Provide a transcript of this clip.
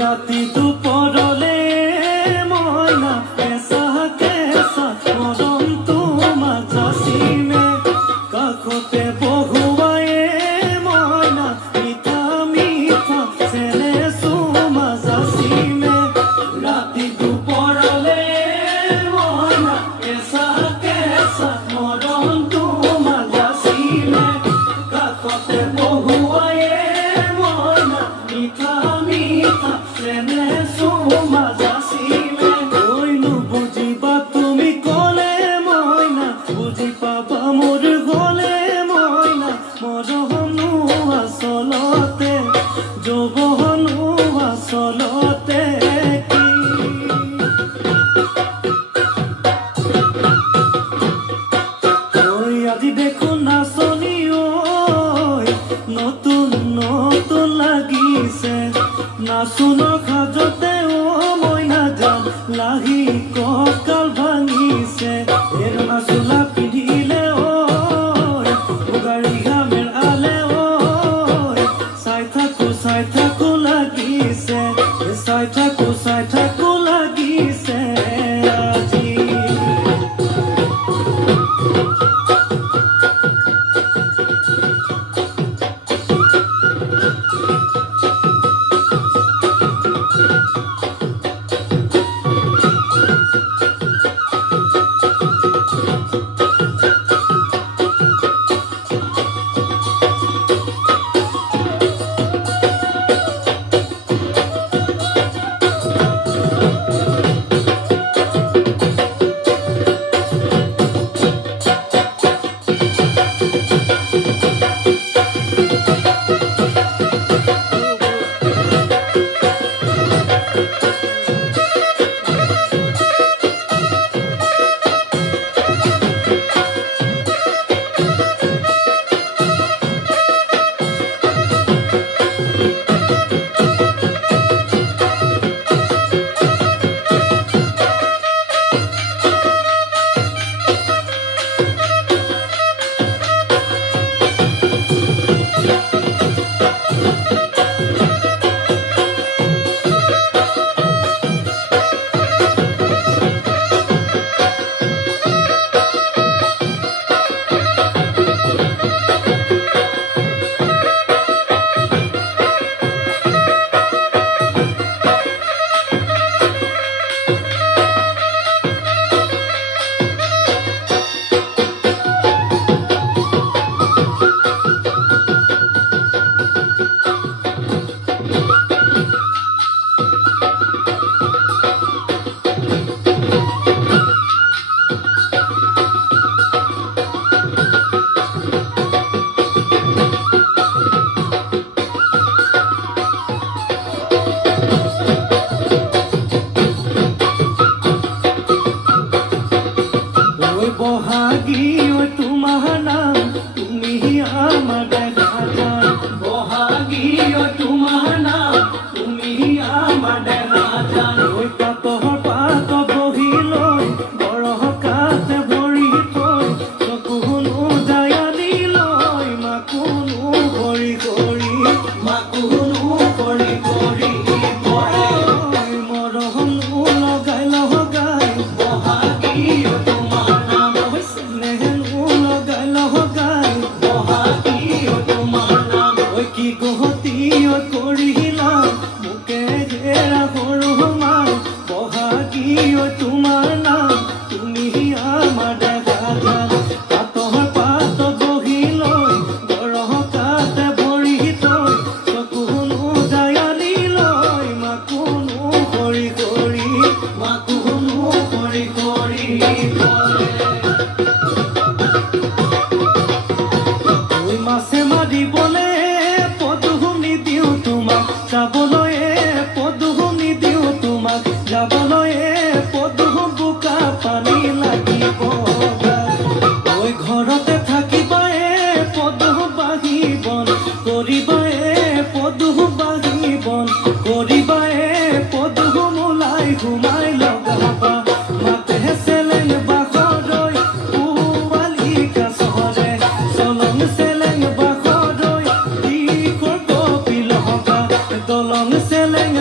ৰাতি দুপৰলে ময়না কেঁচা কেঁচা মৰম তোমা জাচিমে কাষতে বহুৱায়ে ময়না মিঠা মিঠা চেনে চুমা জাচিমে ৰাতি দুপৰলে ময়না কেঁচা কেঁচা মৰম তোমা জাচিমে কাষতে বহুৱায়ে ময়না মিঠা চেনে চুমা জাচিমে কৈনো বুজিবা তুমি কলে ময়না বুজি পাবা মোৰ গলে ময়না মৰমনো আচলতে যৌৱনো আচলতে আজি দেখোন নাচনি নতুন নতুন লাগিছে নাচুনৰ খাজতে মইনা যাম লাহি কঁকাল ভাঙিছে এৰমা চোলা পিন্ধিলে গাড়ী ঘামেৰ আলে চাই থাকো লাগিছে চাই থাকো লাগিছে আজি ঐ তোমাৰ নাম তুমি আমাৰ দেখা যান পাতৰ পাত বহি লৈ গৰকাতে ভৰি থৈ চকুনো জায়ালি লৈ মাকুনো কৰি কৰি মাছে মাৰিবলে পদুমনি দিওঁ তোমাক যাবলৈ পদুমনি দিওঁ তোমাক যাবলৈ পদুম বোকা পানী লাগিব ঐ ঘৰতে থাকিবা পদুম বাঢ়িবন কৰিবা পদুম বাঢ়িবন কৰিবা পদুম ওলাই ঘুমাই লগাবা মাতে চেলেং বাখৰৈ পুৱালিকা চহৰে চলং চেলেং বাখৰৈ দিশৰ কপিল হবা দলং চেলেং